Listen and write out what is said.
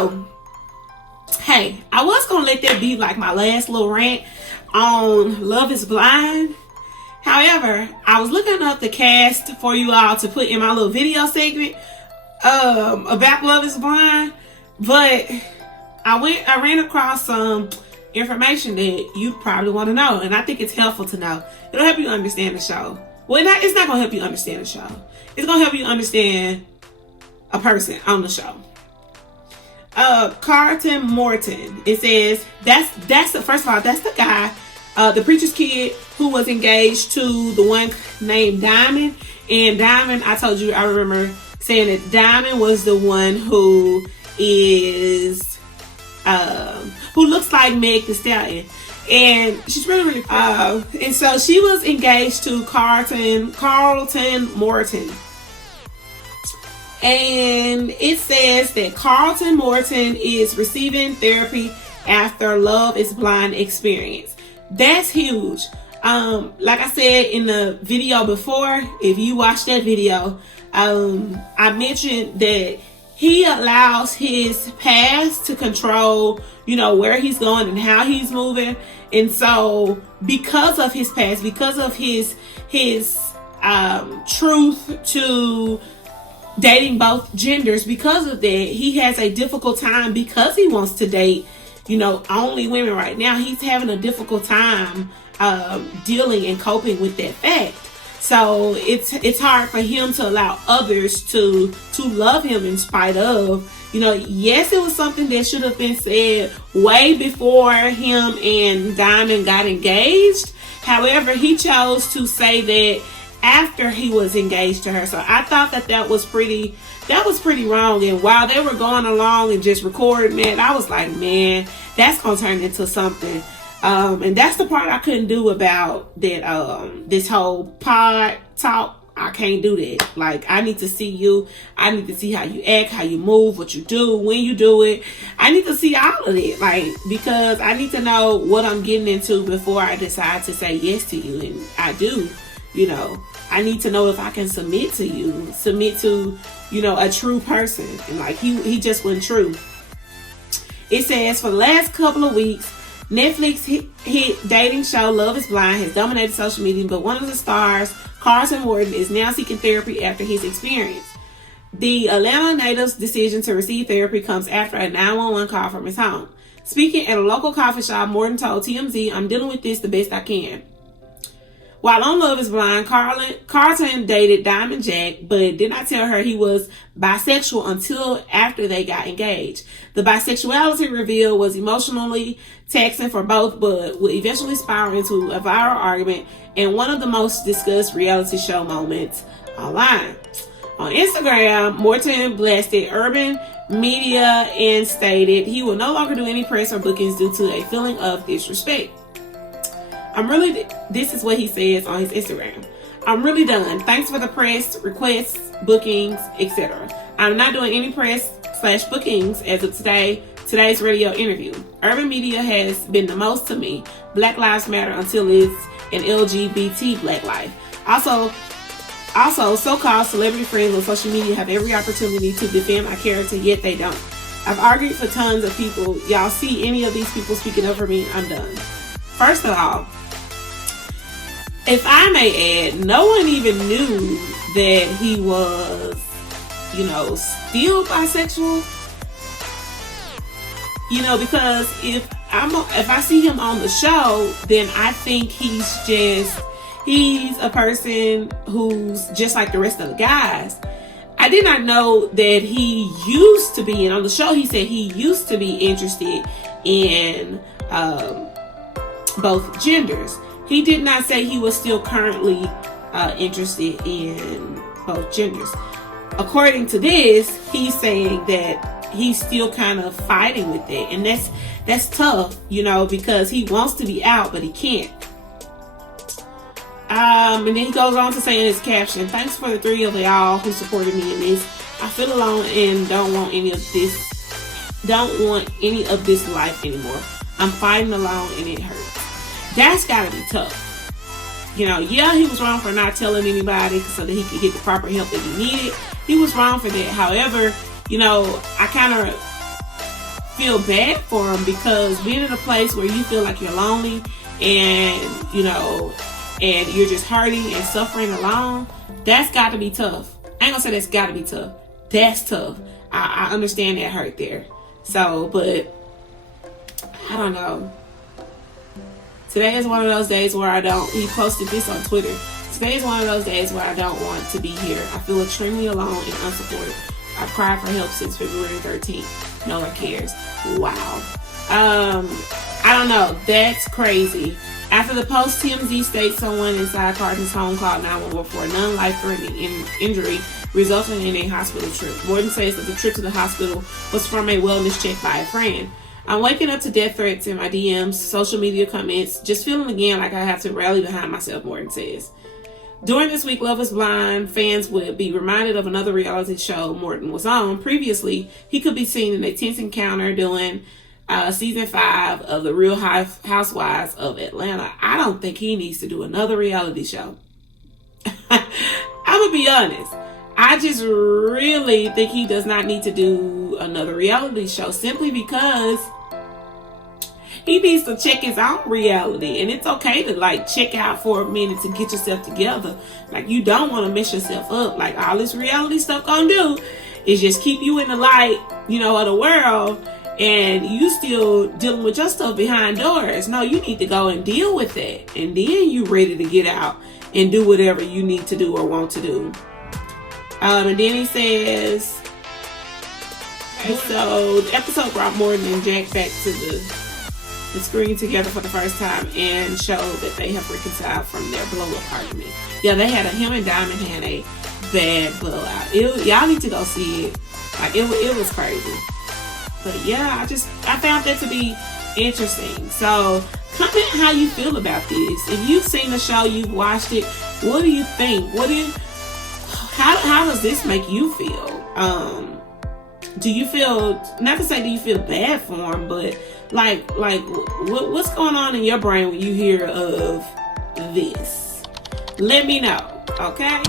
So, hey, I was going to let that be like my last little rant on Love is Blind. However, I was looking up the cast for you all to put in my little video segment about Love is Blind, but I ran across some information that you probably want to know, and I think it's helpful to know. It'll help you understand the show. Well, it's not going to help you understand the show. It's going to help you understand a person on the show. Carlton Morton. It says that's the first of all, that's the guy, the preacher's kid who was engaged to the one named Diamond. And Diamond, I told you, I remember saying that Diamond was the one who is who looks like Meg Thee Stallion. And she's really, really pretty. And so she was engaged to Carlton Morton. And it says that Carlton Morton is receiving therapy after Love is Blind experience. That's huge. Like I said in the video before, if you watch that video, I mentioned that he allows his past to control, where he's going and how he's moving. And so because of his past, because of his truth to dating both genders, because of that, he has a difficult time because he wants to date, only women right now. He's having a difficult time dealing and coping with that fact. So it's hard for him to allow others to love him in spite of, yes, it was something that should have been said way before him and Diamond got engaged. However, he chose to say that after he was engaged to her. So I thought that was pretty wrong. And while they were going along and just recording that, I was like, man, that's gonna turn into something. And that's the part I couldn't do about that, this whole pod talk. I can't do that. Like, I need to see you. I need to see how you act, how you move, what you do, when you do it. I need to see all of it, because I need to know what I'm getting into before I decide to say yes to you. And I do, I need to know if I can submit to you, a true person. And he just wasn't true. It says, for the last couple of weeks, Netflix hit dating show Love is Blind has dominated social media, but one of the stars, Carlton Morton, is now seeking therapy after his experience. The Atlanta native's decision to receive therapy comes after a 911 call from his home. Speaking at a local coffee shop, Morton told TMZ, "I'm dealing with this the best I can." While on Love is Blind, Carlton dated Diamond Jack, but did not tell her he was bisexual until after they got engaged. The bisexuality reveal was emotionally taxing for both, but would eventually spiral into a viral argument and one of the most discussed reality show moments online. On Instagram, Morton blasted urban media and stated he will no longer do any press or bookings due to a feeling of disrespect. This is what he says on his Instagram. "I'm really done. Thanks for the press, requests, bookings, etc. I'm not doing any press/bookings as of today's radio interview. Urban media has been the most to me. Black Lives Matter until it's an LGBT Black life. Also, so-called celebrity friends on social media have every opportunity to defend my character, yet they don't. I've argued for tons of people. Y'all see any of these people speaking up for me, I'm done." First of all, if I may add, no one even knew that he was, still bisexual. Because if I see him on the show, then I think he's a person who's just like the rest of the guys. I did not know that he used to be, and on the show he said he used to be interested in both genders. He did not say he was still currently interested in both genders. According to this, he's saying that he's still kind of fighting with it, and that's tough, because he wants to be out, but he can't. And then he goes on to say in his caption, "Thanks for the three of y'all who supported me in this. I feel alone and don't want any of this life anymore. I'm fighting alone and it hurts." That's gotta be tough. Yeah, he was wrong for not telling anybody so that he could get the proper help that he needed. He was wrong for that. However, I kind of feel bad for him, because being in a place where you feel like you're lonely and, you know, and you're just hurting and suffering alone, that's got to be tough. I ain't gonna say that's got to be tough. That's tough. I understand that hurt there. So, but I don't know. Today is one of those days where he posted this on Twitter. Today is one of those days where I don't want to be here. I feel extremely alone and unsupported. I've cried for help since February 13th. No one cares. Wow. I don't know. That's crazy. After the post, TMZ states someone inside Carlton's home called 911 for a non-life-threatening injury resulting in a hospital trip. Morton says that the trip to the hospital was from a wellness check by a friend. I'm waking up to death threats in my DMs, social media comments, just feeling again like I have to rally behind myself, Morton says. During this week, Love is Blind fans would be reminded of another reality show Morton was on. Previously, he could be seen in a tense encounter doing season 5 of The Real Housewives of Atlanta. I don't think he needs to do another reality show. I'm gonna be honest. I just really think he does not need to do another reality show, simply because he needs to check his own reality. And it's okay to like check out for a minute to get yourself together. Like, you don't want to mess yourself up. Like, all this reality stuff gonna do is just keep you in the light, you know, of the world, and you still dealing with your stuff behind doors. No, you need to go and deal with that, and then you ready to get out and do whatever you need to do or want to do. And then he says, and so the episode brought Morton and Jack back to the screen together for the first time and showed that they have reconciled from their blow-up argument. Yeah, him and Diamond had a bad blowout. Y'all need to go see it. Like, it was crazy. But yeah, I found that to be interesting. So comment how you feel about this. If you've seen the show, you've watched it, what do you think? How does this make you feel? Do you feel, not to say do you feel bad for him, but like what's going on in your brain when you hear of this? Let me know, okay?